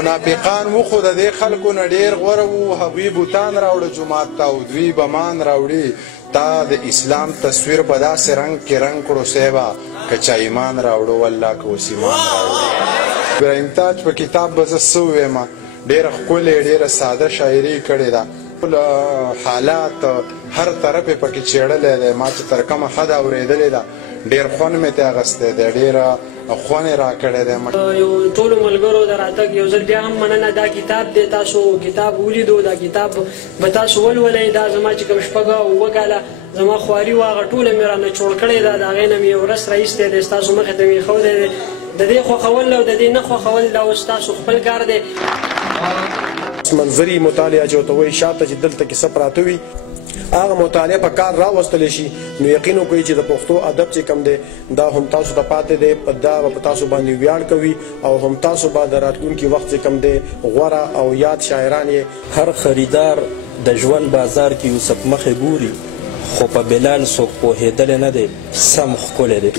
منافقان و خو د دې خلکو نه ډېر غوره وو، هغوی بوتان راوړه جومات ته او دوی بمان راوړي. تا د اسلام تصویر په داسې رنګ کې رنګ کړو صیبه که چا ایمان راوړو والله که اوس ایمان راوړو. ابراهیم تاج په کتاب به زه څه ووایم، ډېره ښکلې ډېره ساده شاعري کړې ده. حالات هر طرف یې پکې چېړلی دی. ما چې تر کومه ښه ده اورېدلې ده، ډېر خوند مې ترې اخیستی دی، ډېره خوند یې راکړی دی. یو ټولو ملګرو د راتګ یو ځل بیا هم مننه. دا کتاب دی، تاسو کتاب ولیدو، دا کتاب به تاسو ولولئ. دا زما چې کوم شپږ اووه کاله زما خواري وه هغه ټوله مې رانه جوړ کړې ده. د هغې نه مې یو رس راایستی دی، ستاسو مخې ته مې ایښودی دی. د دې خوښول او د دې نه خوښول دا اوس ستاسو خپل کار دی. منظري مطالعه چې ورته وایي شاته چې دلته کې څه پراته وي هغه مطالعه په کار راوستلی شي، نو یقین وکړئ چې د پښتو ادب چې کوم دی دا هم تاسو ته پاتې دی، دا به په تاسو باندې ویاړ کوي او هم تاسو به د راتلونکي وخت چې کوم دی غوره او یاد شاعران یې. هر خریدار د ژوند بازار کې یوسف مخې ګوري، خو په بلال څوک پوهېدلی نه دی، سم ښکلی دی.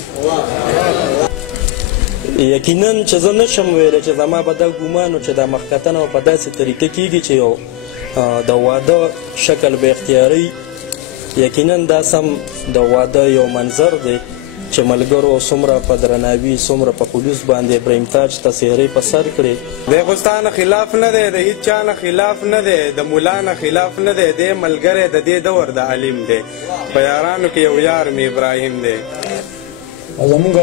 یقینا چې زه نشم ویلی چې زما به دا ګمان و چې دا مخکتنه په داسې طریقه کېږي چې یو د واده شکل به اختیاري. یقینا دا سم د واده یو منظر دی چې ملګرو څومره په درناوي څومره په خلوص باندې ابراهیم تاج ته څهرې په سر کړې. دی خو ستا نه خلاف نه دی، د هېڅ چا نه خلاف نه دی، د ملا نه خلاف نه دی، دی ملګری د دې دور د عالم دی. په یارانو کې یو یار مې ابراهیم دی. زمونږ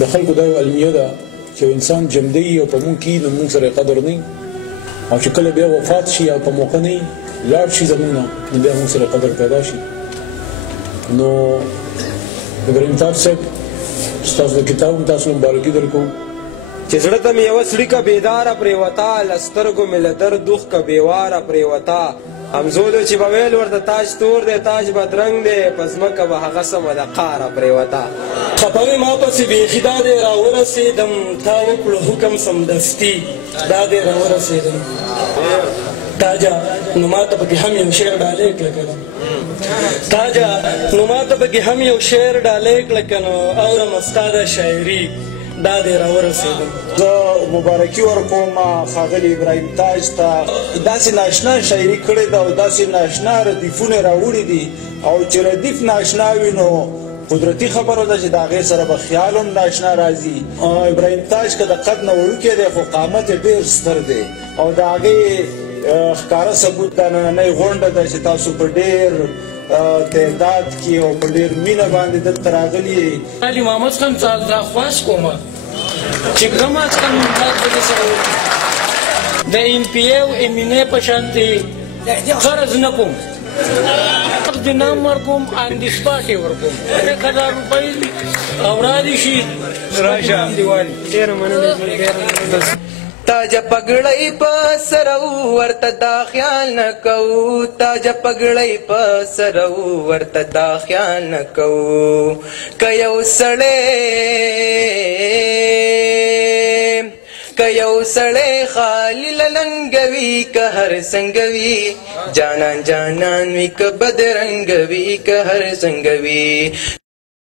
د خلکو دا یو المیه ده چې انسان جمدی او په مونږ کې نو مونږ سره قدر نه، او چې کله بیا وفات شي او په موقع نه لاړ شي زمونږ نه، نو بیا مونږ سره قدر پیدا شي. نو ابراهیم تاج صاحب ستاسو د کتاب هم تاسو مبارکي درکوم چې زړه ته مې یوه سړیکه بېداره پرېوته، له سترګو مې له درد اوښکه بېواره پرېوته. همزولو چې به ویل ورته تاج تور دی تاج بدرنګ دی، په ځمکه به هغه سمه د قاره پرېوته. خفه مې ما پسې بیخي دا دی راورسېدم، تا وکړو حکم سمدستي دا دی راورسېدم. تاجه نو ما ته پکې هم یو شعر ډالۍ کړه که نه، تاجه نو ما ته پکې هم یو شعر ډالۍ کړه که نه، اورم ستا د شاعري دا دی راورسېدم. زه مبارکي ورکوم ښاغلي ابراهیم تاج ته. داسې ناشنا شاعري کړې ده او داسې ناشنا ردیفونه راوړي دي، او چې ردیف ناشنا وي نو قدرتي خبره ده چې د هغې سره به خیال هم ناشنا راځي. ابراهیم تاج که د قد نه وړوکی دی خو قامت یې ډېر ستر دی، او د هغې ښکاره ثبوت دا نننۍ غونډه ده چې تاسو په ډېر تعداد کې او په ډېر مینه باندې دلته راغلي. علي محمد څخه هم راخواست کوم چې کومه څخه د ایم پی او امینې په شانتې قرض نه کوم، د نام ورکوم آن د سپاټ یې ورکوم، 1000 روپۍ او رادي شي راشه. ډېره مننه. تاج پګړۍ په سر ورته دا خیال نه کوو، تاج پګړۍ په سر ورته دا خیال نه کوو. که یو سړی خالي لنګوي که هر څنګه وي، جانان جانان وي که بدرنګ وي که هر څنګه وي.